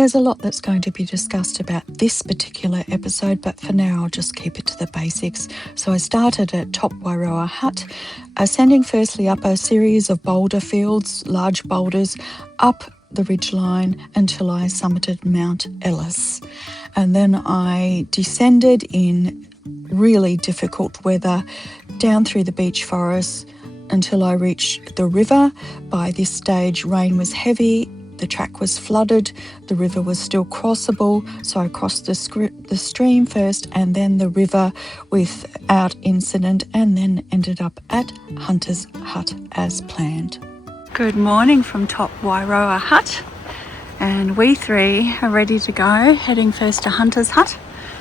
There's a lot that's going to be discussed about this particular episode, but for now I'll just keep it to the basics. So I started at top Wairoa hut, ascending firstly up a series of boulder fields, large boulders, up the ridgeline until I summited Mount Ellis. And then I descended in really difficult weather down through the beech forest until I reached the river. By this stage, rain was heavy, the track was flooded, the river was still crossable, so I crossed the stream first and then the river without incident, and then ended up at Hunter's Hut as planned. Good morning from top Wairoa hut, and we three are ready to go, heading first to Hunter's Hut,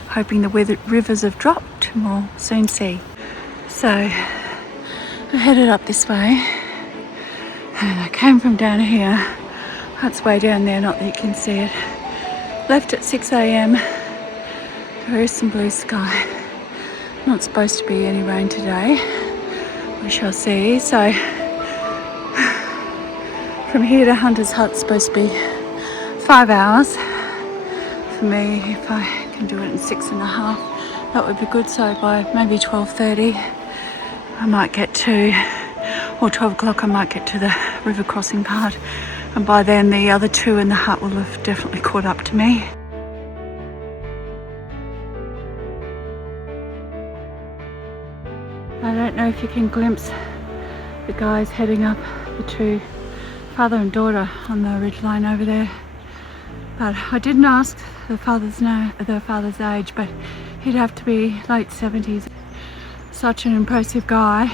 hoping the rivers have dropped and we'll soon see. So I headed up this way and I came from down here. That's way down there, not that you can see it. Left at 6 a.m. There is some blue sky. Not supposed to be any rain today. We shall see. So from here to Hunter's Hut's supposed to be 5 hours. For me, if I can do it in 6.5, that would be good. So by maybe 12:30 I might get to, or 12 o'clock I might get to the river crossing part. And by then the other two in the hut will have definitely caught up to me. I don't know if you can glimpse the guys heading up, the two father and daughter on the ridgeline over there. But I didn't ask the father's age, but he'd have to be late 70s. Such an impressive guy.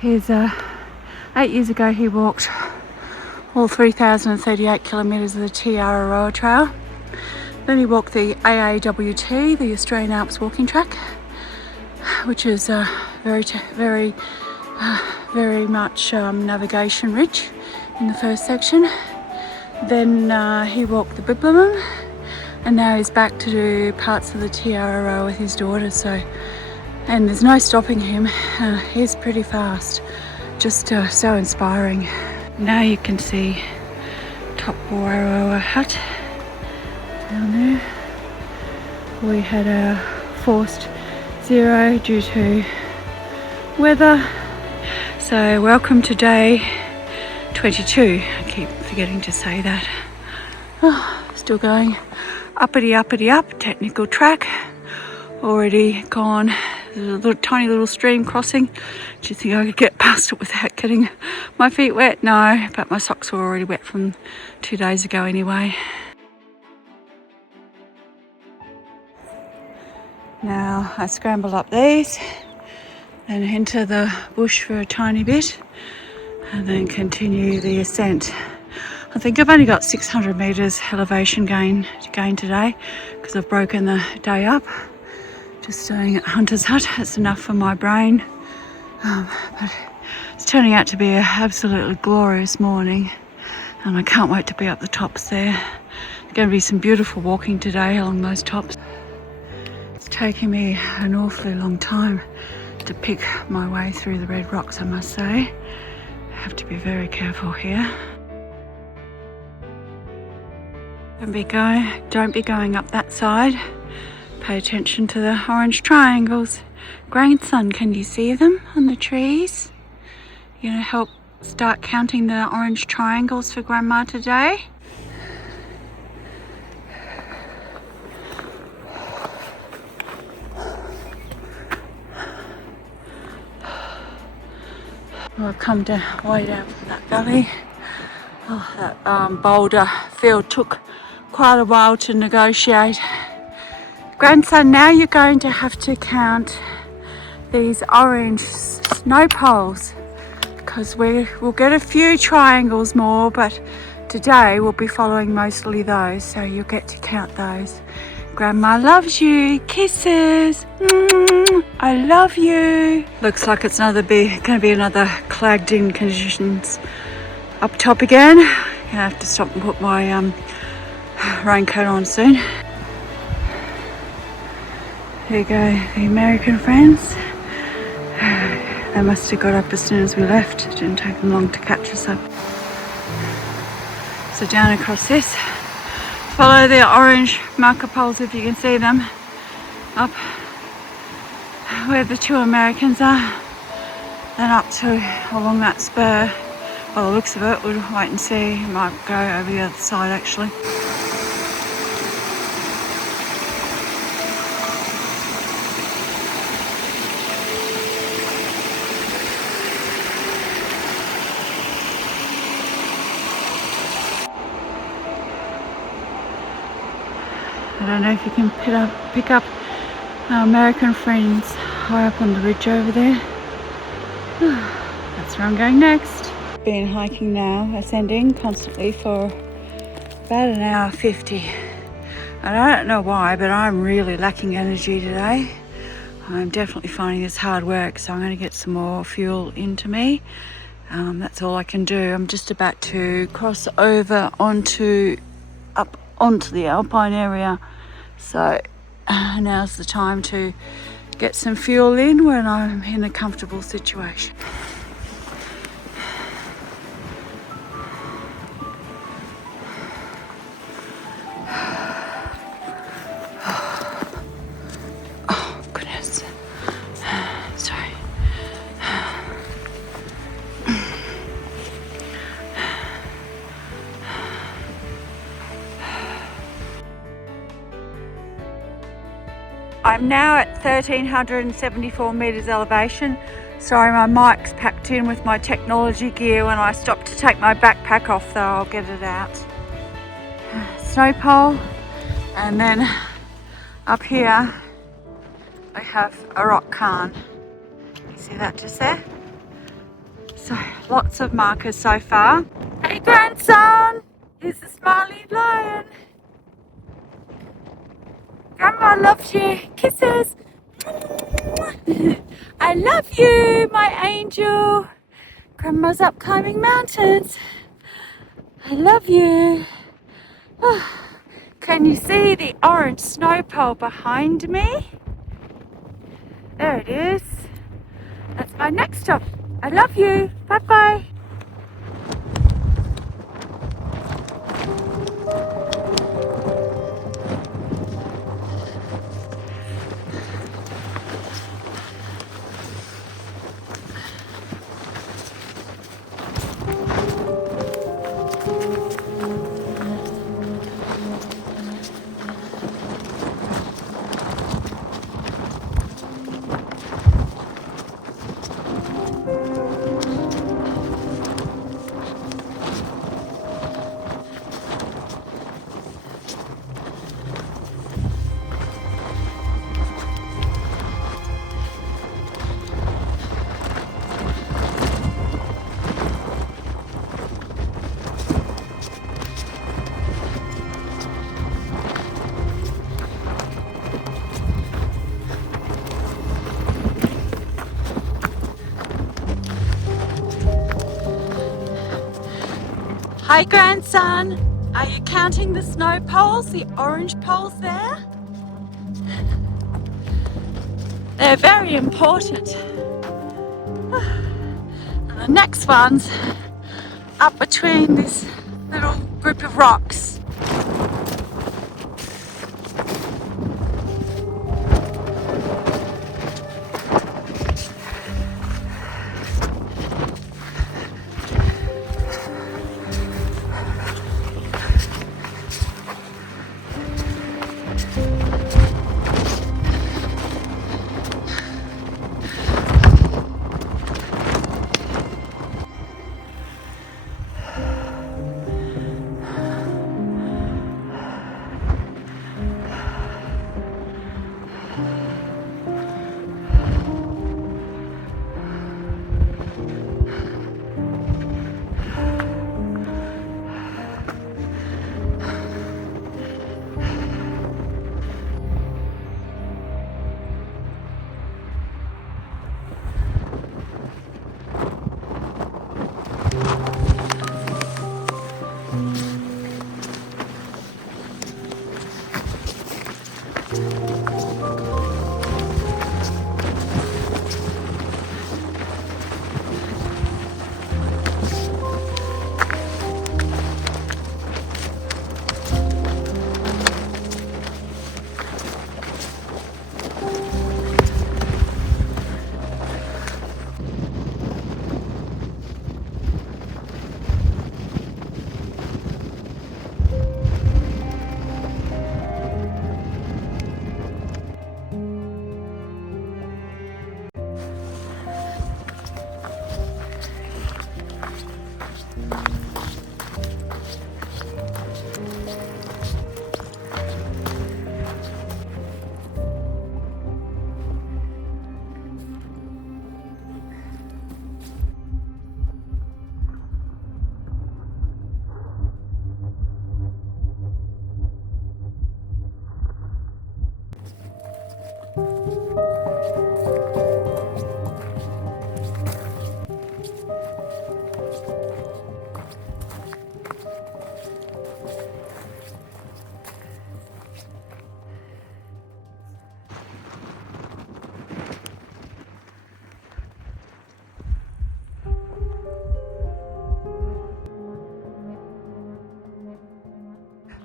He's 8 years ago he walked all 3,038 kilometres of the Araroa trail. Then he walked the AAWT, the Australian Alps walking track, which is very much navigation rich in the first section. Then he walked the Biblium, and now he's back to do parts of the Araroa with his daughter. So, and there's no stopping him. He's pretty fast. Just so inspiring. Now you can see top Wairoa hut down there. We had a forced zero due to weather. So welcome to day 22. I keep forgetting to say that. Oh, still going uppity up, technical track. Already gone. There's a tiny little stream crossing. Do you think I could get past it without getting my feet wet? No, but my socks were already wet from 2 days ago anyway. Now I scramble up these and enter the bush for a tiny bit and then continue the ascent. I think I've only got 600 metres elevation gain today because I've broken the day up. Just staying at Hunter's Hut, that's enough for my brain. But it's turning out to be an absolutely glorious morning, and I can't wait to be up the tops there. There's going to be some beautiful walking today along those tops. It's taking me an awfully long time to pick my way through the red rocks, I must say. I have to be very careful here. Don't be going up that side. Pay attention to the orange triangles. Grandson, can you see them on the trees? You gonna help start counting the orange triangles for Grandma today? Well, I've come way down from that valley. Oh, that boulder field took quite a while to negotiate. Grandson, now you're going to have to count these orange snow poles, because we'll get a few triangles more, but today we'll be following mostly those, so you'll get to count those. Grandma loves you. Kisses. I love you. Looks like it's going to be another clagged in conditions up top again. Gonna have to stop and put my raincoat on soon. There you go, the American friends. They must have got up as soon as we left. It didn't take them long to catch us up. So down across this follow the orange marker poles if you can see them up where the two Americans are, then up to along that spur. By the looks of it, we'll wait and see. It might go over the other side actually. I don't know if you can pick up our American friends high up on the ridge over there. That's where I'm going next. Been hiking now, ascending constantly for about an hour 50. And I don't know why, but I'm really lacking energy today. I'm definitely finding this hard work, so I'm going to get some more fuel into me. That's all I can do. I'm just about to cross over up onto the Alpine area, so now's the time to get some fuel in when I'm in a comfortable situation. Oh goodness, sorry. I'm now at 1374 meters elevation. Sorry, my mic's packed in with my technology gear. When I stop to take my backpack off though, I'll get it out. Snow pole, and then up here I have a rock cairn. You see that just there? So lots of markers so far. Hey grandson, here's the smiling lion. Grandma loves you. Kisses. I love you, my angel. Grandma's up climbing mountains. I love you. Oh, can you see the orange snow pole behind me? There it is. That's my next stop. I love you. Bye-bye. Hi grandson, are you counting the snow poles, the orange poles there? They're very important. And the next one's up between this little group of rocks.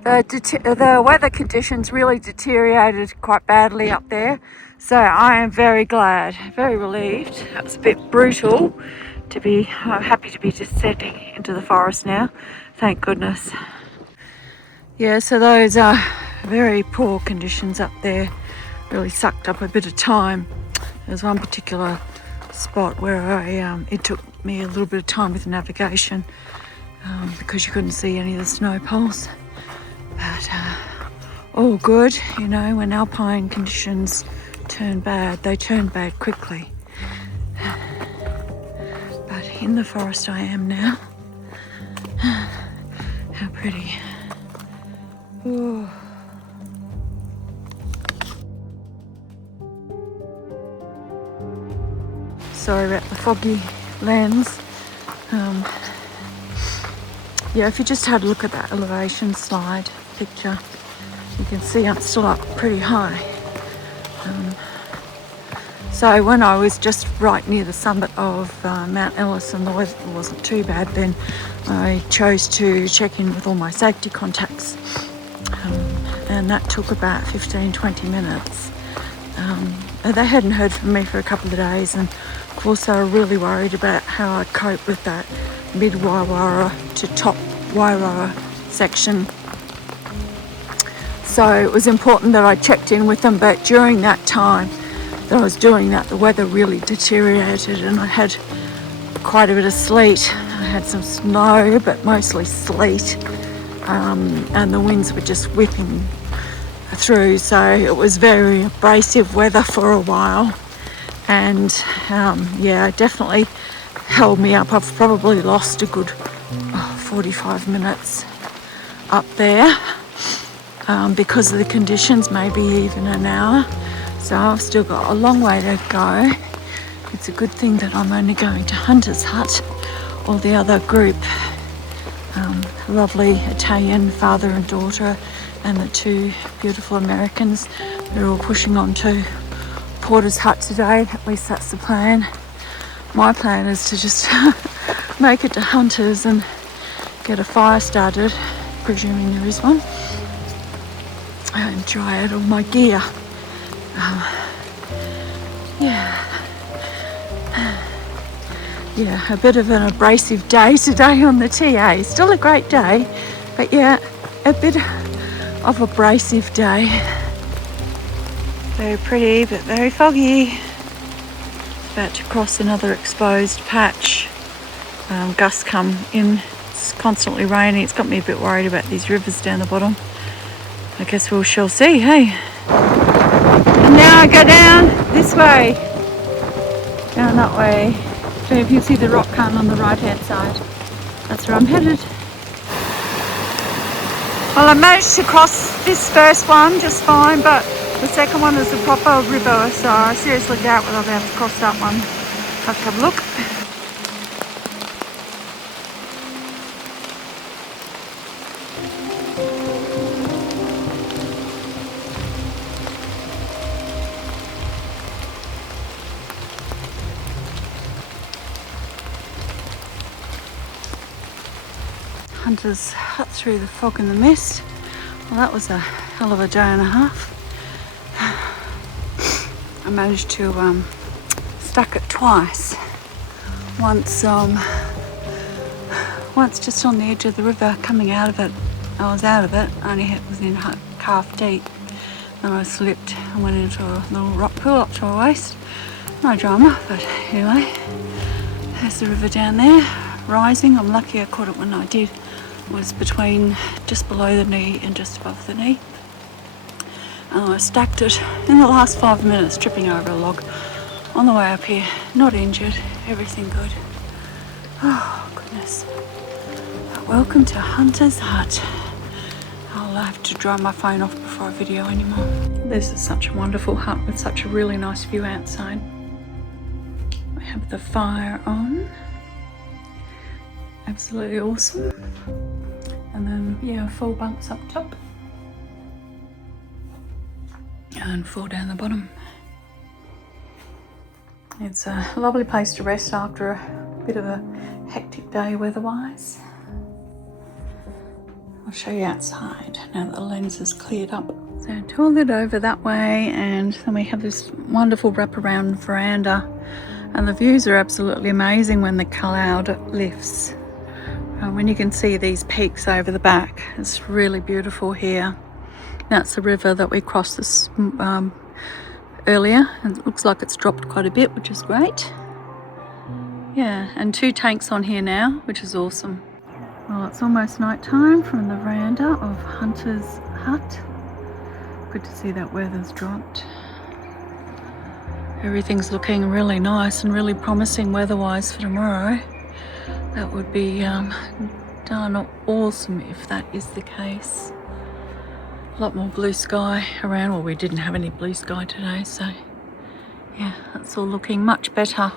the weather conditions really deteriorated quite badly up there, so I am very glad, very relieved. It was a bit brutal to be. I'm happy to be descending into the forest now, thank goodness. Yeah, so those are very poor conditions up there, really sucked up a bit of time. There's one particular spot where it took me a little bit of time with navigation because you couldn't see any of the snow poles. But all good, you know, when Alpine conditions turn bad, they turn bad quickly. But in the forest I am now. How pretty. Ooh. Sorry about the foggy lens. Yeah, if you just had a look at that elevation slide picture, you can see I'm still up pretty high. So when I was just right near the summit of Mount Ellis and the weather wasn't too bad, then I chose to check in with all my safety contacts. And that took about 15-20 minutes. They hadn't heard from me for a couple of days, and of course they were really worried about how I'd cope with that mid-Wairoa to top Wairoa section. So it was important that I checked in with them, but during that time that I was doing that, the weather really deteriorated and I had quite a bit of sleet. I had some snow, but mostly sleet, and the winds were just whipping through, so it was very abrasive weather for a while. And yeah, it definitely held me up. I've probably lost a good 45 minutes up there because of the conditions, maybe even an hour. So I've still got a long way to go. It's a good thing that I'm only going to Hunter's Hut. All the other group, lovely Italian father and daughter, and the two beautiful Americans, they're all pushing on to Porter's Hut today. At least that's the plan. My plan is to just make it to Hunter's and get a fire started, presuming there is one, and dry out all my gear. Yeah, a bit of an abrasive day today on the TA. Still a great day, but yeah, a bit of abrasive day. Very pretty, but very foggy. About to cross another exposed patch. Gusts come in. It's constantly raining. It's got me a bit worried about these rivers down the bottom. I guess we shall see, hey? And now I go down this way. Down that way. So if you see the rock cut on the right hand side, that's where I'm headed. Well, I managed to cross this first one just fine, but the second one is a proper river, so I seriously doubt whether I'll be able to cross that one. Have to have a look. Hunter's Hut through the fog and the mist. Well, that was a hell of a day and a half. I managed to stack it twice. Once just on the edge of the river, coming out of it. I was out of it, only was in calf deep. Then I slipped and went into a little rock pool up to my waist. No drama, but anyway, there's the river down there, rising. I'm lucky I caught it when I did. It was between just below the knee and just above the knee. And I stacked it in the last 5 minutes, tripping over a log on the way up here. Not injured, everything good. Oh, goodness. But welcome to Hunter's Hut. I'll have to dry my phone off before I video anymore. This is such a wonderful hut with such a really nice view outside. I have the fire on. Absolutely awesome. And then, yeah, 4 bunks up top. And 4 down the bottom. It's a lovely place to rest after a bit of a hectic day weather-wise. I'll show you outside now that the lens is cleared up. So toilet over that way, and then we have this wonderful wraparound veranda, and the views are absolutely amazing when the cloud lifts. When you can see these peaks over the back, it's really beautiful here. That's the river that we crossed this earlier, and it looks like it's dropped quite a bit, which is great. Yeah, and 2 tanks on here now, which is awesome. Well, it's almost night time from the veranda of Hunter's hut. Good to see that weather's dropped. Everything's looking really nice and really promising weather-wise for tomorrow. That would be darn awesome if that is the case. A lot more blue sky around. Well, we didn't have any blue sky today, so yeah, that's all looking much better.